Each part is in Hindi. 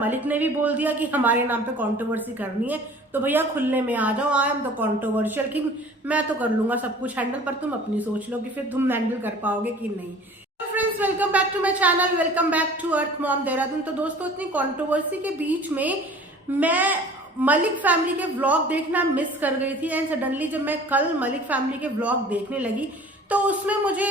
मलिक ने भी बोल दिया कि हमारे नाम पे कंट्रोवर्सी करनी है तो भैया खुलने में आ जाओ। I am the controversial king, मैं तो कर लूंगा सब कुछ हैंडल, पर तुम अपनी सोच लो कि फिर तुम हैंडल कर पाओगे कि नहीं। तो friends, welcome back to my channel, welcome back to Earth Mom Dehradun. तो दोस्तों, इतनी कंट्रोवर्सी के बीच में मैं मलिक फैमिली के व्लॉग देखना मिस कर गई थी एंड सडनली जब मैं कल मलिक फैमिली के व्लॉग देखने लगी तो उसमें मुझे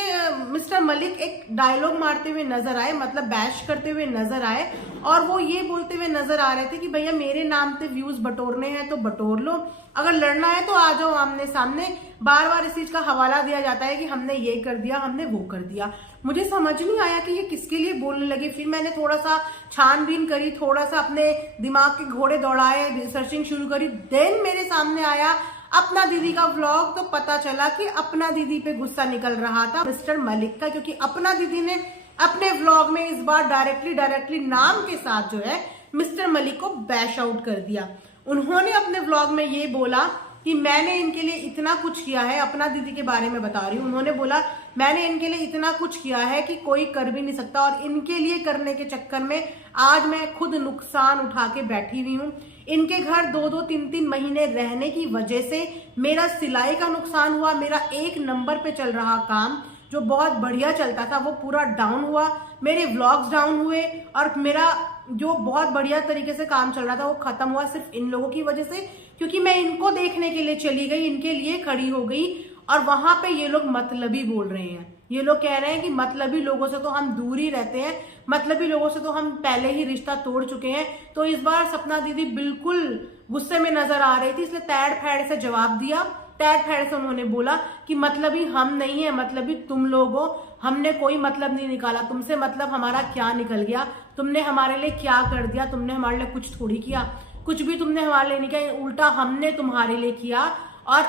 मिस्टर मलिक एक डायलॉग मारते हुए नजर आए, मतलब बैश करते हुए नजर आए, और वो ये बोलते हुए नजर आ रहे थे कि भैया मेरे नाम पे व्यूज बटोरने हैं तो बटोर लो, अगर लड़ना है तो आ जाओ आमने सामने। बार बार इस चीज का हवाला दिया जाता है कि हमने ये कर दिया, हमने वो कर दिया। मुझे समझ नहीं आया कि ये किसके लिए बोलने लगे। फिर मैंने थोड़ा सा छानबीन करी, थोड़ा सा अपने दिमाग के घोड़े दौड़ाए, रिसर्चिंग शुरू करी, देन मेरे सामने आया अपना दीदी का व्लॉग। तो पता चला कि अपना दीदी पे गुस्सा निकल रहा था मिस्टर मलिक का, क्योंकि अपना दीदी ने अपने व्लॉग में इस बार डायरेक्टली नाम के साथ जो है मिस्टर मलिक को बैश आउट कर दिया। उन्होंने अपने व्लॉग में ये बोला कि मैंने इनके लिए इतना कुछ किया है, अपना दीदी के बारे में बता रही हूँ, उन्होंने बोला मैंने इनके लिए इतना कुछ किया है कि कोई कर भी नहीं सकता, और इनके लिए करने के चक्कर में आज मैं खुद नुकसान उठा के बैठी हुई हूँ। इनके घर 2-2, 3-3 महीने रहने की वजह से मेरा सिलाई का नुकसान हुआ, मेरा एक नंबर पे चल रहा काम जो बहुत बढ़िया चलता था वो पूरा डाउन हुआ, मेरे व्लॉग्स डाउन हुए, और मेरा जो बहुत बढ़िया तरीके से काम चल रहा था वो खत्म हुआ सिर्फ इन लोगों की वजह से, क्योंकि मैं इनको देखने के लिए चली गई, इनके लिए खड़ी हो गई, और वहां पे ये लोग मतलबी बोल रहे हैं। ये लोग कह रहे हैं कि मतलबी लोगों से तो हम दूर ही रहते हैं, मतलबी लोगों से तो हम पहले ही रिश्ता तोड़ चुके हैं। तो इस बार सपना दीदी बिल्कुल गुस्से में नजर आ रही थी, इसलिए तैड़ फैड़ से जवाब दिया। तैड़ फैड़ से उन्होंने बोला कि मतलबी हम नहीं है, मतलबी तुम लोग हो, हमने कोई मतलब नहीं निकाला तुमसे, मतलब हमारा क्या निकल गया, तुमने हमारे लिए क्या कर दिया, तुमने हमारे लिए कुछ थोड़ी किया, कुछ भी तुमने हमारे लिए नहीं किया, उल्टा हमने तुम्हारे लिए किया और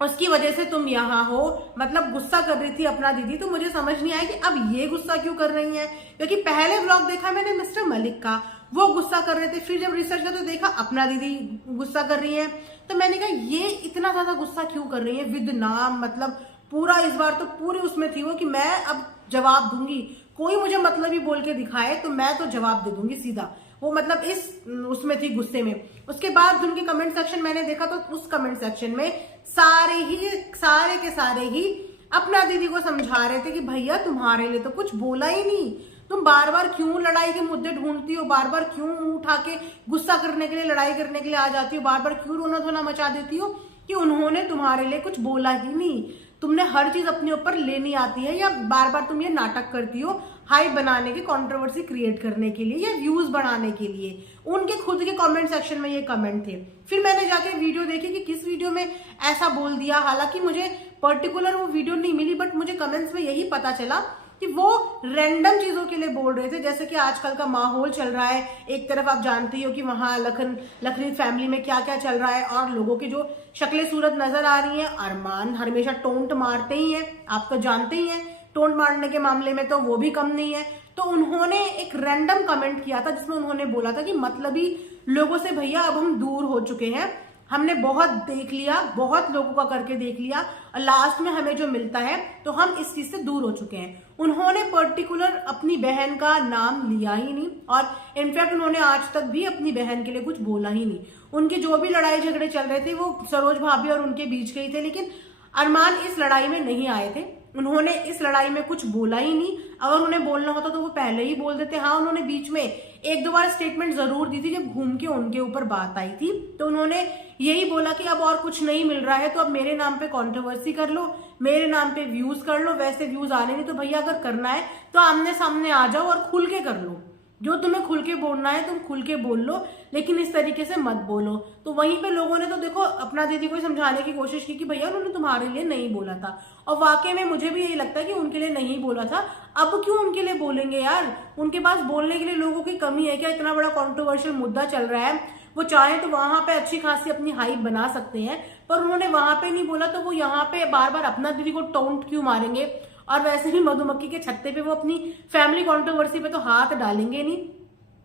उसकी वजह से तुम यहाँ हो। मतलब गुस्सा कर रही थी अपना दीदी। तो मुझे समझ नहीं आया कि अब ये गुस्सा क्यों कर रही है, क्योंकि पहले व्लॉग देखा मैंने मिस्टर मलिक का, वो गुस्सा कर रहे थे, फिर जब रिसर्च किया तो देखा अपना दीदी गुस्सा कर रही है। तो मैंने कहा ये इतना ज्यादा गुस्सा क्यों कर रही है विद नाम, मतलब पूरा इस बार तो पूरे उसमें थी वो कि मैं अब जवाब दूंगी, कोई मुझे मतलब ही बोल के दिखाए तो मैं तो जवाब दे दूंगी सीधा। वो मतलब इस उसमें थी, गुस्से में। उसके बाद उनके कमेंट सेक्शन मैंने देखा तो उस कमेंट सेक्शन में सारे के सारे ही अपना दीदी को समझा रहे थे कि भैया तुम्हारे लिए तो कुछ बोला ही नहीं, तुम बार बार क्यों लड़ाई के मुद्दे ढूंढती हो, बार बार क्यों उठा के गुस्सा करने के लिए, लड़ाई करने के लिए आ जाती हो, बार बार क्यों रोना धोना मचा देती हो कि उन्होंने तुम्हारे लिए कुछ बोला ही नहीं। तुमने हर चीज अपने ऊपर लेनी आती है, या बार बार तुम ये नाटक करती हो हाइप बनाने के, कंट्रोवर्सी क्रिएट करने के लिए, या व्यूज बढ़ाने के लिए। उनके खुद के कमेंट सेक्शन में ये कमेंट थे। फिर मैंने जाके वीडियो देखी कि किस वीडियो में ऐसा बोल दिया, हालांकि मुझे पर्टिकुलर वो वीडियो नहीं मिली, बट मुझे कमेंट्स में यही पता चला कि वो रैंडम चीजों के लिए बोल रहे थे। जैसे कि आजकल का माहौल चल रहा है, एक तरफ आप जानती हो कि वहां लखनी फैमिली में क्या क्या चल रहा है, और लोगों की जो शक्लें सूरत नजर आ रही हैं। अरमान हमेशा टोंट मारते ही हैं, आप तो जानते ही हैं, टोंट मारने के मामले में तो वो भी कम नहीं है। तो उन्होंने एक रैंडम कमेंट किया था जिसमें उन्होंने बोला था कि मतलबी लोगों से भैया अब हम दूर हो चुके हैं, हमने बहुत देख लिया, बहुत लोगों का करके देख लिया, और लास्ट में हमें जो मिलता है तो हम इस चीज से दूर हो चुके हैं। उन्होंने पर्टिकुलर अपनी बहन का नाम लिया ही नहीं, और इनफैक्ट उन्होंने आज तक भी अपनी बहन के लिए कुछ बोला ही नहीं। उनकी जो भी लड़ाई झगड़े चल रहे थे वो सरोज भाभी और उनके बीच के ही थे, लेकिन अरमान इस लड़ाई में नहीं आए थे, उन्होंने इस लड़ाई में कुछ बोला ही नहीं। अगर उन्हें बोलना होता तो वो पहले ही बोल देते। हाँ, उन्होंने बीच में 1-2 बार स्टेटमेंट जरूर दी थी जब घूम के उनके ऊपर बात आई थी, तो उन्होंने यही बोला कि अब और कुछ नहीं मिल रहा है तो अब मेरे नाम पे कंट्रोवर्सी कर लो, मेरे नाम पे व्यूज कर लो, वैसे व्यूज आने नहीं तो भैया अगर करना है तो आमने सामने आ जाओ और खुल के कर लो, जो तुम्हें खुल के बोलना है तुम खुल के बोल लो, लेकिन इस तरीके से मत बोलो। तो वहीं पे लोगों ने तो देखो अपना दीदी को समझाने की कोशिश की कि भैया उन्होंने तुम्हारे लिए नहीं बोला था, और वाकई में मुझे भी यही लगता है कि उनके लिए नहीं बोला था। अब क्यों उनके लिए बोलेंगे यार, उनके पास बोलने के लिए लोगों की कमी है क्या? इतना बड़ा कंट्रोवर्शियल मुद्दा चल रहा है, वो चाहे तो वहां पे अच्छी खासी अपनी हाइप बना सकते हैं, पर उन्होंने वहां पे नहीं बोला तो वो यहाँ पे बार बार अपना दीदी को टोंट क्यों मारेंगे? और वैसे भी मधुमक्खी के छत्ते पे वो अपनी फैमिली कंट्रोवर्सी पे तो हाथ डालेंगे नहीं।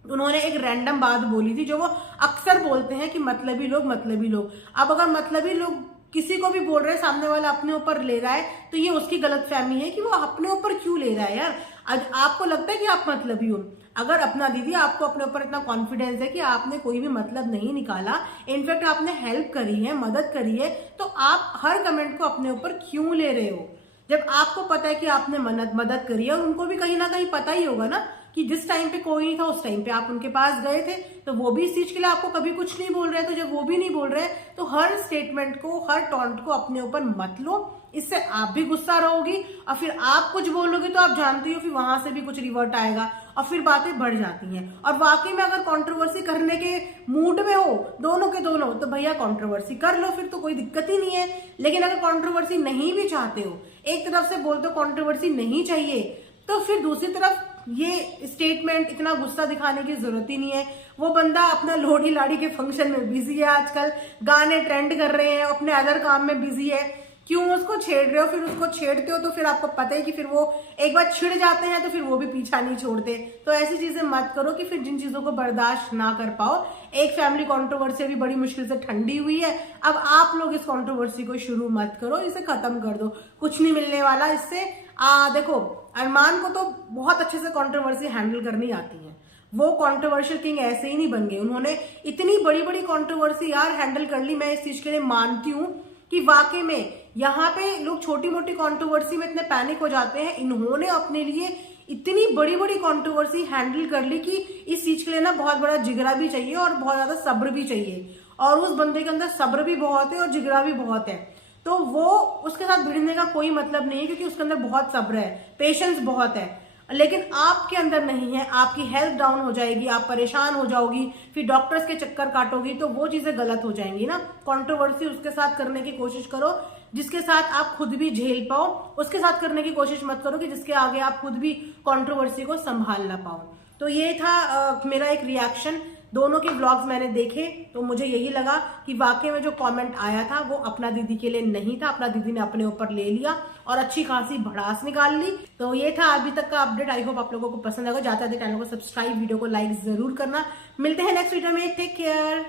उन्होंने एक रैंडम बात बोली थी जो वो अक्सर बोलते हैं कि मतलबी लोग। अब अगर मतलबी लोग किसी को भी बोल रहे हैं, सामने वाला अपने ऊपर ले रहा है, तो ये उसकी गलतफहमी है कि वो अपने ऊपर क्यों ले रहा है यार। आज आपको लगता है कि आप मतलबी हो, अगर अपना दीदी आपको अपने ऊपर इतना कॉन्फिडेंस है कि आपने कोई भी मतलब नहीं निकाला, इनफैक्ट आपने हेल्प करी है, मदद करी है, तो आप हर कमेंट को अपने ऊपर क्यों ले रहे हो? जब आपको पता है कि आपने मदद करी है, और उनको भी कहीं ना कहीं पता ही होगा ना कि जिस टाइम पे कोई नहीं था उस टाइम पे आप उनके पास गए थे, तो वो भी इस चीज के लिए आपको कभी कुछ नहीं बोल रहे। तो जब वो भी नहीं बोल रहे तो हर स्टेटमेंट को, हर टॉन्ट को अपने ऊपर मत लो, इससे आप भी गुस्सा रहोगी और फिर आप कुछ बोलोगे तो आप जानती हो फिर वहां से भी कुछ रिवर्ट आएगा और फिर बातें बढ़ जाती हैं। और वाकई में अगर कंट्रोवर्सी करने के मूड में हो दोनों के दोनों, तो भैया कंट्रोवर्सी कर लो, फिर तो कोई दिक्कत ही नहीं है। लेकिन अगर कंट्रोवर्सी नहीं भी चाहते हो, एक तरफ से बोलते हो कंट्रोवर्सी नहीं चाहिए, तो फिर दूसरी तरफ ये स्टेटमेंट, इतना गुस्सा दिखाने की जरूरत ही नहीं है। वो बंदा अपना लोहड़ी लाड़ी के फंक्शन में बिजी है, आजकल गाने ट्रेंड कर रहे हैं, अपने अदर काम में बिजी है, क्यों उसको छेड़ रहे हो? फिर उसको छेड़ते हो तो फिर आपको पता है कि फिर वो एक बार छिड़ जाते हैं तो फिर वो भी पीछा नहीं छोड़ते। तो ऐसी चीजें मत करो कि फिर जिन चीजों को बर्दाश्त ना कर पाओ। एक फैमिली कंट्रोवर्सी भी बड़ी मुश्किल से ठंडी हुई है, अब आप लोग इस कंट्रोवर्सी को शुरू मत करो, इसे खत्म कर दो, कुछ नहीं मिलने वाला इससे। देखो, अरमान को तो बहुत अच्छे से कंट्रोवर्सी हैंडल करनी आती है, वो कंट्रोवर्शियल किंग ऐसे ही नहीं बन गए, उन्होंने इतनी बड़ी बड़ी कंट्रोवर्सी यार हैंडल कर ली। मैं इस चीज के लिए मानती हूँ कि वाकई में यहाँ पे लोग छोटी मोटी कंट्रोवर्सी में इतने पैनिक हो जाते हैं, इन्होंने अपने लिए इतनी बड़ी बड़ी कंट्रोवर्सी हैंडल कर ली कि इस चीज के लिए ना बहुत बड़ा जिगरा भी चाहिए और बहुत ज्यादा सब्र भी चाहिए, और उस बंदे के अंदर सब्र भी बहुत है और जिगरा भी बहुत है। तो वो उसके साथ भिड़ने का कोई मतलब नहीं है, क्योंकि उसके अंदर बहुत सब्र है, पेशेंस बहुत है। लेकिन आपके अंदर नहीं है, आपकी हेल्थ डाउन हो जाएगी, आप परेशान हो जाओगी, फिर डॉक्टर्स के चक्कर काटोगी, तो वो चीजें गलत हो जाएंगी ना। कंट्रोवर्सी उसके साथ करने की कोशिश करो जिसके साथ आप खुद भी झेल पाओ, उसके साथ करने की कोशिश मत करो कि जिसके आगे आप खुद भी कंट्रोवर्सी को संभाल ना पाओ। तो ये था मेरा एक रिएक्शन। दोनों के व्लॉग्स मैंने देखे तो मुझे यही लगा कि वाकई में जो कमेंट आया था वो अपना दीदी के लिए नहीं था, अपना दीदी ने अपने ऊपर ले लिया और अच्छी खासी भड़ास निकाल ली। तो ये था अभी तक का अपडेट। आई होप आप लोगों को पसंद आएगा। जाते जाते चैनल को सब्सक्राइब, वीडियो को लाइक जरूर करना। मिलते हैं नेक्स्ट वीडियो में, टेक केयर।